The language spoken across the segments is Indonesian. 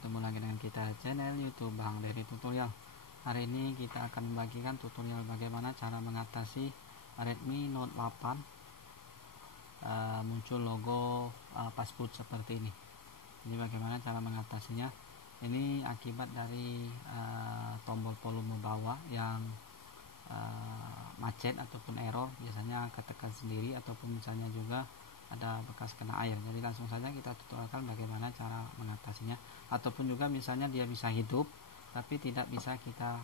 ketemu lagi dengan kita channel YouTube Bang Dery Tutorial. Hari ini kita akan membagikan tutorial bagaimana cara mengatasi Redmi Note 8 muncul logo passboot seperti ini. Ini bagaimana cara mengatasinya? Ini akibat dari tombol volume bawah yang macet ataupun error, biasanya ketekan sendiri ataupun misalnya juga ada bekas kena air. Jadi langsung saja kita tutorialkan bagaimana cara mengatasinya, ataupun juga misalnya dia bisa hidup tapi tidak bisa kita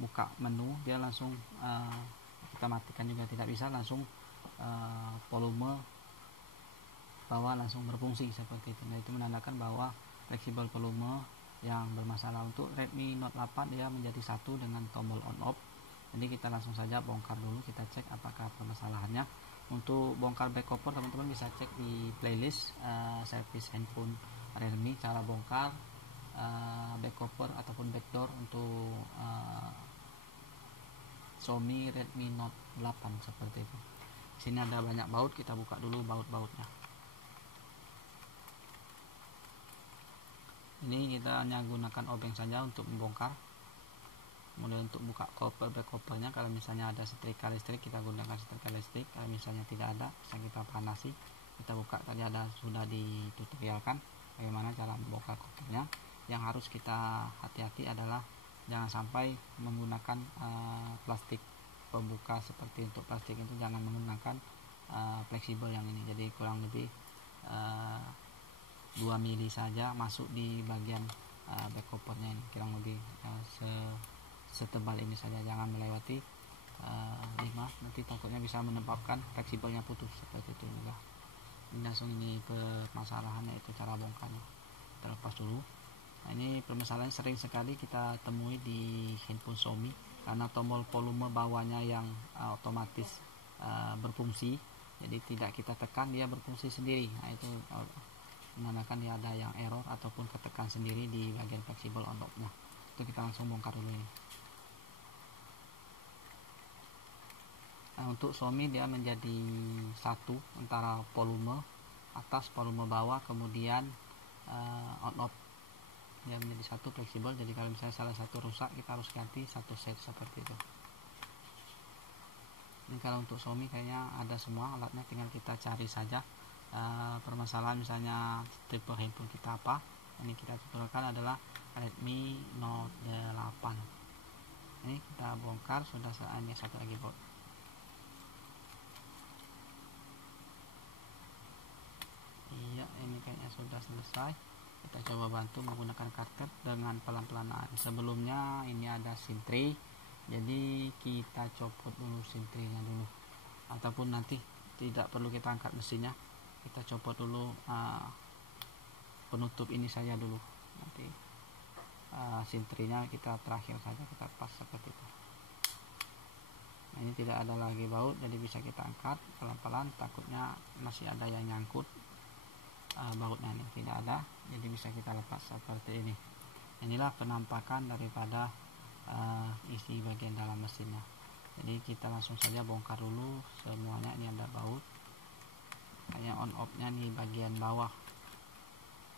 buka menu, dia langsung kita matikan juga tidak bisa, langsung volume bawah langsung berfungsi seperti itu. Nah, itu menandakan bahwa fleksibel volume yang bermasalah. Untuk Redmi Note 8 dia menjadi satu dengan tombol on off. Jadi kita langsung saja bongkar dulu, kita cek apakah permasalahannya. Untuk bongkar back cover, teman-teman bisa cek di playlist service handphone Redmi, cara bongkar back cover ataupun backdoor untuk Xiaomi Redmi Note 8 seperti itu. Di sini ada banyak baut, kita buka dulu baut-bautnya. Ini kita hanya gunakan obeng saja untuk membongkar. Kemudian untuk buka cover back covernya, kalau misalnya ada setrika listrik kita gunakan setrika listrik, kalau misalnya tidak ada bisa kita panasi. Kita buka, tadi ada sudah ditutorialkan bagaimana cara membongkar covernya. Yang harus kita hati-hati adalah jangan sampai menggunakan plastik pembuka. Seperti untuk plastik itu jangan menggunakan fleksibel yang ini, jadi kurang lebih 2 mili saja masuk di bagian back covernya ini, kurang lebih setebal ini saja, jangan melewati 5, nanti takutnya bisa menyebabkan fleksibelnya putus seperti itu juga. Ini langsung ini permasalahannya, itu cara bongkarnya. Kita lepas dulu. Nah, ini permasalahan sering sekali kita temui di handphone Xiaomi karena tombol volume bawahnya yang otomatis berfungsi, jadi tidak kita tekan dia berfungsi sendiri. Nah, itu menandakan dia ada yang error ataupun ketekan sendiri di bagian fleksibel on off-nya. Itu kita langsung bongkar dulu ini. Nah, untuk Xiaomi dia menjadi satu antara volume atas, volume bawah, kemudian on off, dia menjadi satu fleksibel. Jadi kalau misalnya salah satu rusak, kita harus ganti satu set seperti itu. Ini kalau untuk Xiaomi kayaknya ada semua alatnya, tinggal kita cari saja permasalahan misalnya tipe handphone kita apa. Ini kita tutorialkan adalah Redmi Note 8. Ini kita bongkar, sudah saatnya satu lagi baut. Iya, ini kayaknya sudah selesai. Kita coba bantu menggunakan karter dengan pelan-pelan. Sebelumnya ini ada SIM tray, jadi kita copot dulu SIM tray-nya dulu, ataupun nanti tidak perlu kita angkat mesinnya, kita copot dulu penutup ini saja dulu, nanti SIM tray-nya kita terakhir saja kita pas seperti itu. Nah, ini tidak ada lagi baut, jadi bisa kita angkat pelan-pelan, takutnya masih ada yang nyangkut. Bautnya ini tidak ada, jadi bisa kita lepas seperti ini. Inilah penampakan daripada isi bagian dalam mesinnya. Jadi kita langsung saja bongkar dulu semuanya. Ini ada baut kayak on off nya nih bagian bawah,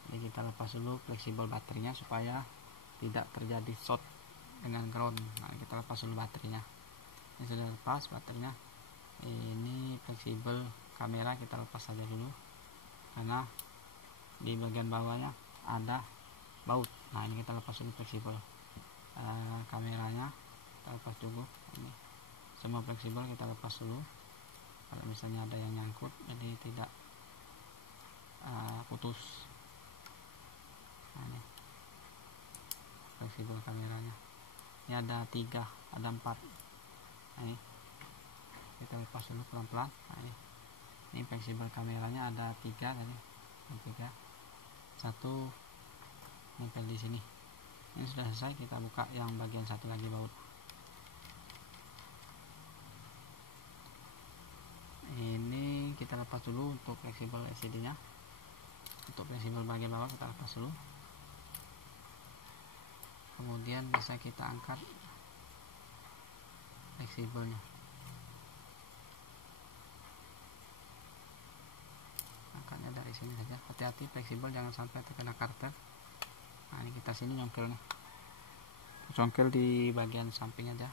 jadi kita lepas dulu fleksibel baterainya supaya tidak terjadi short dengan ground. Nah, kita lepas dulu baterainya. Ini sudah lepas baterainya. Ini fleksibel kamera kita lepas saja dulu karena di bagian bawahnya ada baut. Nah, ini kita lepas dulu fleksibel kameranya, kita lepas dulu. Ini semua fleksibel kita lepas dulu, kalau misalnya ada yang nyangkut jadi tidak putus. Nah, ini fleksibel kameranya, ini ada 3, ada 4. Nah, ini kita lepas dulu pelan-pelan. Nah, ini fleksibel kameranya ada 3 tadi, 3, 1 nempel di sini. Ini sudah selesai, kita buka yang bagian satu lagi baut. Ini kita lepas dulu untuk fleksibel LCD nya. Untuk fleksibel bagian bawah kita lepas dulu, kemudian bisa kita angkat fleksibelnya. Angkatnya dari sini saja, hati-hati fleksibel jangan sampai terkena karter. Nah, ini kita sini nyongkelnya, congkel di bagian samping aja.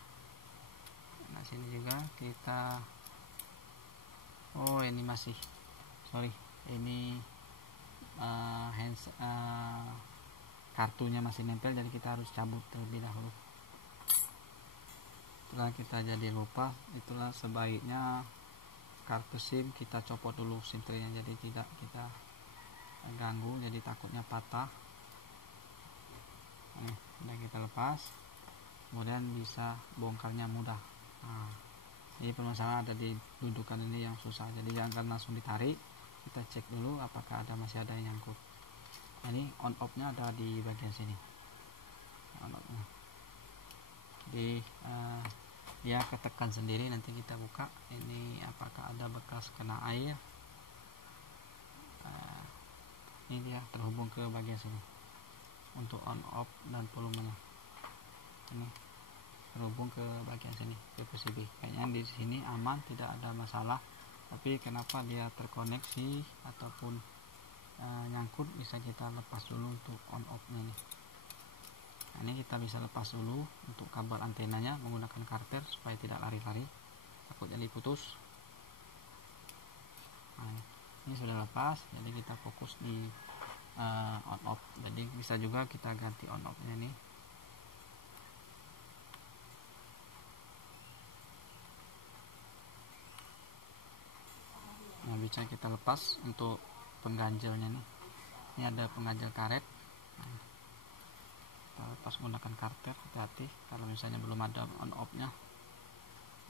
Nah, sini juga kita, oh ini masih, sorry, ini kartunya masih nempel, jadi kita harus cabut terlebih dahulu. Setelah kita jadi lupa, itulah sebaiknya kartu SIM kita copot dulu sintrinya, jadi tidak kita ganggu, jadi takutnya patah. Nih, udah kita lepas, kemudian bisa bongkarnya mudah. Nah, jadi permasalahan ada di dudukan ini yang susah, jadi jangan langsung ditarik, kita cek dulu apakah masih ada yang nyangkut. Nah, ini on off nya ada di bagian sini, on off nya. Jadi dia ketekan sendiri, nanti kita buka ini apakah ada bekas kena air. Ini dia terhubung ke bagian sini untuk on off dan volumenya. Ini terhubung ke bagian sini, ke PCB. Kayaknya di sini aman, tidak ada masalah. Tapi kenapa dia terkoneksi ataupun nyangkut, bisa kita lepas dulu untuk on off nya nih. Nah, ini kita bisa lepas dulu untuk kabel antenanya menggunakan karter supaya tidak lari-lari, takut jadi putus. Nah, ini sudah lepas, jadi kita fokus di on off. Jadi bisa juga kita ganti on off nya nih. Nah, bisa kita lepas untuk pengganjalnya nih. Ini ada pengganjal karet. Nah, kita lepas menggunakan karter, hati-hati kalau misalnya belum ada on off nya.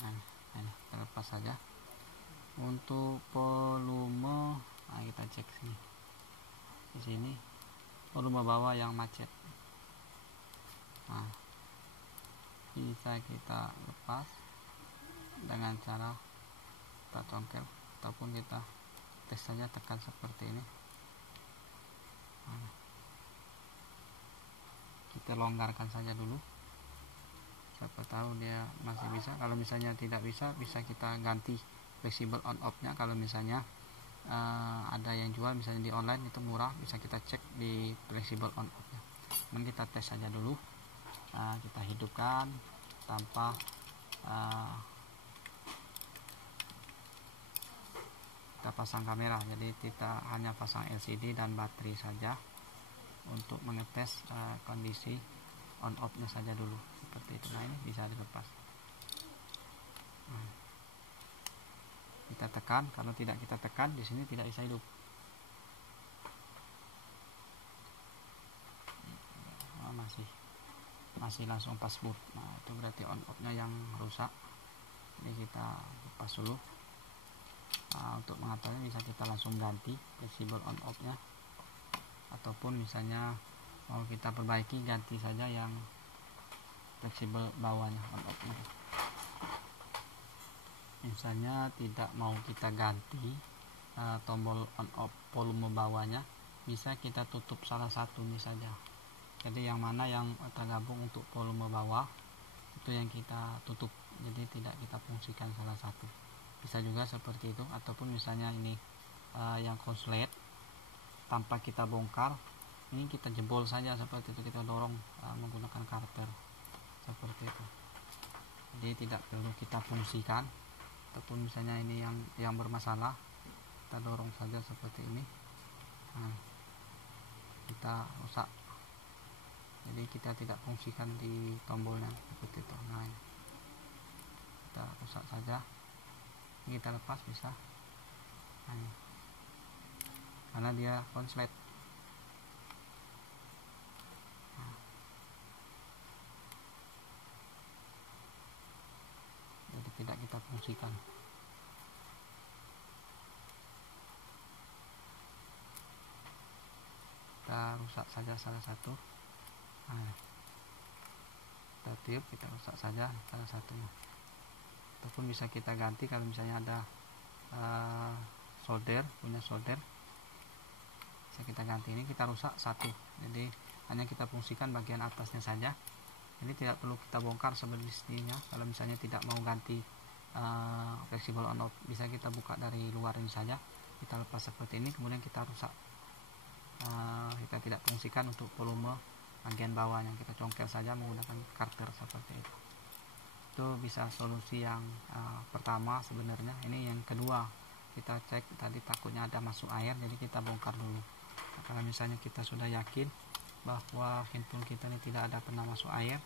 Nah, ini kita lepas saja. Untuk volume, nah kita cek sini. Di sini volume bawah yang macet. Nah, bisa kita lepas dengan cara kita congkel ataupun kita tes saja, tekan seperti ini. Nah, kita longgarkan saja dulu, siapa tahu dia masih bisa. Kalau misalnya tidak bisa, bisa kita ganti fleksibel on off nya. Kalau misalnya ada yang jual misalnya di online itu murah, bisa kita cek di fleksibel on off nya. Kemudian kita tes saja dulu. Kita hidupkan tanpa kita pasang kamera, jadi kita hanya pasang LCD dan baterai saja untuk mengetes kondisi on off nya saja dulu, seperti itu. Nah, ini bisa dilepas. Nah, kita tekan, kalau tidak kita tekan di sini tidak bisa hidup. Masih langsung pas boot. Nah, itu berarti on off nya yang rusak. Ini kita lepas dulu. Nah, untuk mengaturnya bisa kita langsung ganti fleksibel on off nya, ataupun misalnya mau kita perbaiki, ganti saja yang fleksibel bawahnya on off nya. Misalnya tidak mau kita ganti tombol on off volume bawahnya, bisa kita tutup salah satu ini saja. Jadi yang mana yang tergabung untuk volume bawah itu yang kita tutup, jadi tidak kita fungsikan salah satu. Bisa juga seperti itu. Ataupun misalnya ini yang konslet tanpa kita bongkar, ini kita jebol saja seperti itu, kita dorong menggunakan karter seperti itu. Jadi tidak perlu kita fungsikan. Ataupun misalnya ini yang bermasalah, kita dorong saja seperti ini. Nah, kita rusak, jadi kita tidak fungsikan di tombolnya seperti itu. Nah, kita rusak saja, ini kita lepas bisa. Nah, karena dia konslet. Nah, jadi tidak kita fungsikan. Kita rusak saja salah satu. Nah, kita tiup, kita rusak saja salah satunya. Ataupun bisa kita ganti kalau misalnya ada punya solder, bisa kita ganti. Ini kita rusak satu, jadi hanya kita fungsikan bagian atasnya saja. Ini tidak perlu kita bongkar sebenarnya. Kalau misalnya tidak mau ganti fleksibel on off, bisa kita buka dari luar ini saja, kita lepas seperti ini, kemudian kita rusak. Kita tidak fungsikan untuk volume bagian bawahnya kita congkel saja menggunakan karter seperti itu bisa solusi yang pertama. Sebenarnya ini yang kedua, kita cek tadi takutnya ada masuk air, jadi kita bongkar dulu. Nah, kalau misalnya kita sudah yakin bahwa handphone kita ini tidak ada pernah masuk air,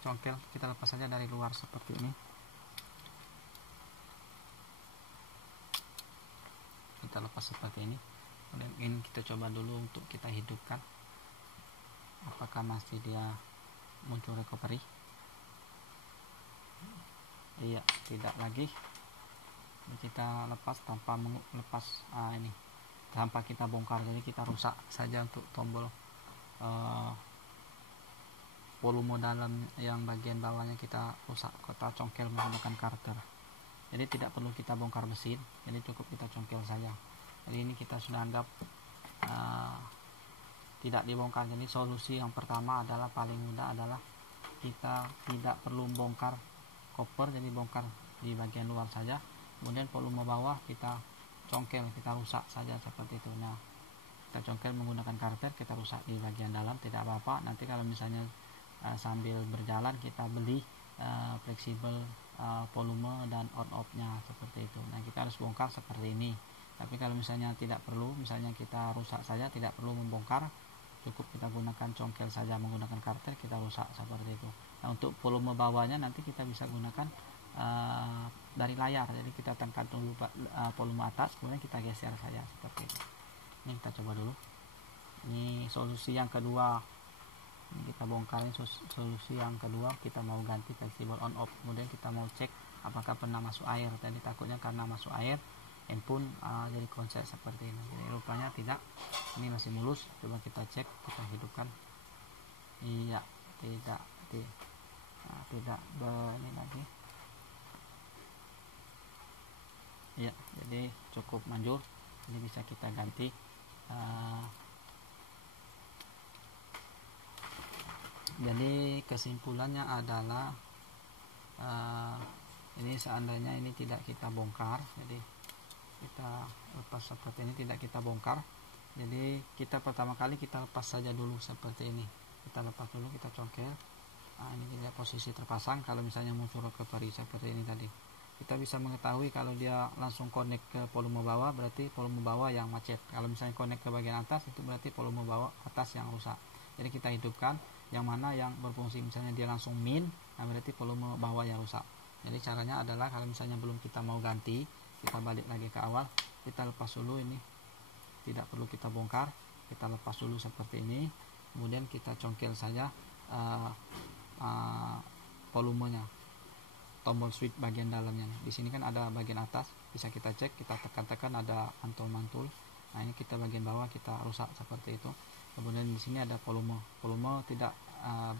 congkel kita lepas saja dari luar seperti ini. Kita lepas seperti ini, kemudian ini kita coba dulu untuk kita hidupkan apakah masih dia muncul recovery. Iya, tidak lagi. Ini kita lepas tanpa melepas ini tanpa kita bongkar, jadi kita rusak saja untuk tombol volume dalam yang bagian bawahnya kita rusak, kita congkel menggunakan karter. Jadi tidak perlu kita bongkar mesin, jadi cukup kita congkel saja. Jadi ini kita sudah anggap tidak dibongkar. Jadi solusi yang pertama adalah paling mudah adalah kita tidak perlu bongkar koper, jadi bongkar di bagian luar saja, kemudian volume bawah kita congkel, kita rusak saja seperti itu. Nah, kita congkel menggunakan karter, kita rusak di bagian dalam, tidak apa-apa. Nanti kalau misalnya sambil berjalan kita beli fleksibel volume dan on off nya seperti itu. Nah, kita harus bongkar seperti ini. Tapi kalau misalnya tidak perlu, misalnya kita rusak saja, tidak perlu membongkar, cukup kita gunakan congkel saja menggunakan karter, kita rusak seperti itu. Nah, untuk volume bawahnya nanti kita bisa gunakan dari layar, jadi kita tekan dulu volume atas, kemudian kita geser saja seperti itu. Ini kita coba dulu. Ini solusi yang kedua, ini kita bongkarin solusi yang kedua. Kita mau ganti fleksibel on off, kemudian kita mau cek apakah pernah masuk air. Tadi takutnya karena masuk air handphone jadi konslet seperti ini, jadi rupanya tidak, ini masih mulus. Coba kita cek, kita hidupkan. Iya, tidak ini lagi. Ya, jadi cukup manjur, ini bisa kita ganti. Jadi kesimpulannya adalah ini seandainya ini tidak kita bongkar, jadi kita lepas seperti ini, tidak kita bongkar, jadi kita pertama kali kita lepas saja dulu seperti ini, kita lepas dulu, kita congkel. Nah, ini tidak posisi terpasang. Kalau misalnya muncul recovery seperti ini tadi, kita bisa mengetahui kalau dia langsung connect ke volume bawah, berarti volume bawah yang macet. Kalau misalnya connect ke bagian atas, itu berarti volume bawah atas yang rusak. Jadi kita hidupkan yang mana yang berfungsi. Misalnya dia langsung min, nah berarti volume bawah yang rusak. Jadi caranya adalah kalau misalnya belum kita mau ganti, kita balik lagi ke awal, kita lepas dulu ini, tidak perlu kita bongkar, kita lepas dulu seperti ini, kemudian kita congkel saja volumenya, tombol switch bagian dalamnya. Di sini kan ada bagian atas, bisa kita cek, kita tekan-tekan ada mantul-mantul. Nah, ini kita bagian bawah kita rusak seperti itu. Kemudian di sini ada volume tidak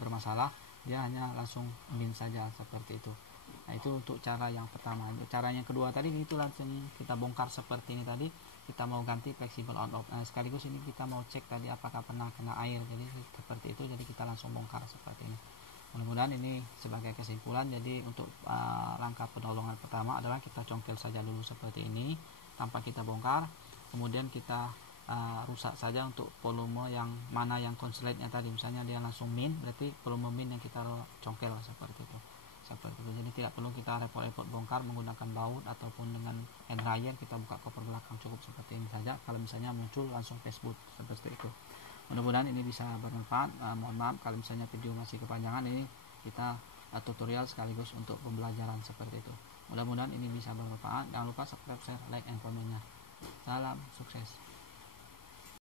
bermasalah, dia hanya langsung min saja seperti itu. Nah, itu untuk cara yang pertama. Cara yang kedua tadi itu langsung kita bongkar seperti ini tadi, kita mau ganti fleksibel on off. Nah, sekaligus ini kita mau cek tadi apakah pernah kena air, jadi seperti itu, jadi kita langsung bongkar seperti ini. Mudah-mudahan ini sebagai kesimpulan. Jadi untuk langkah penolongan pertama adalah kita congkel saja dulu seperti ini tanpa kita bongkar, kemudian kita rusak saja untuk volume yang mana yang konsletnya tadi. Misalnya dia langsung min, berarti volume min yang kita congkel seperti itu. Jadi tidak perlu kita repot-repot bongkar menggunakan baut ataupun dengan hand dryer, kita buka koper belakang, cukup seperti ini saja. Kalau misalnya muncul langsung Facebook seperti itu. Mudah-mudahan ini bisa bermanfaat. Mohon maaf kalau misalnya video masih kepanjangan, ini kita tutorial sekaligus untuk pembelajaran seperti itu. Mudah-mudahan ini bisa bermanfaat. Jangan lupa subscribe, share, like, and komennya. Salam sukses.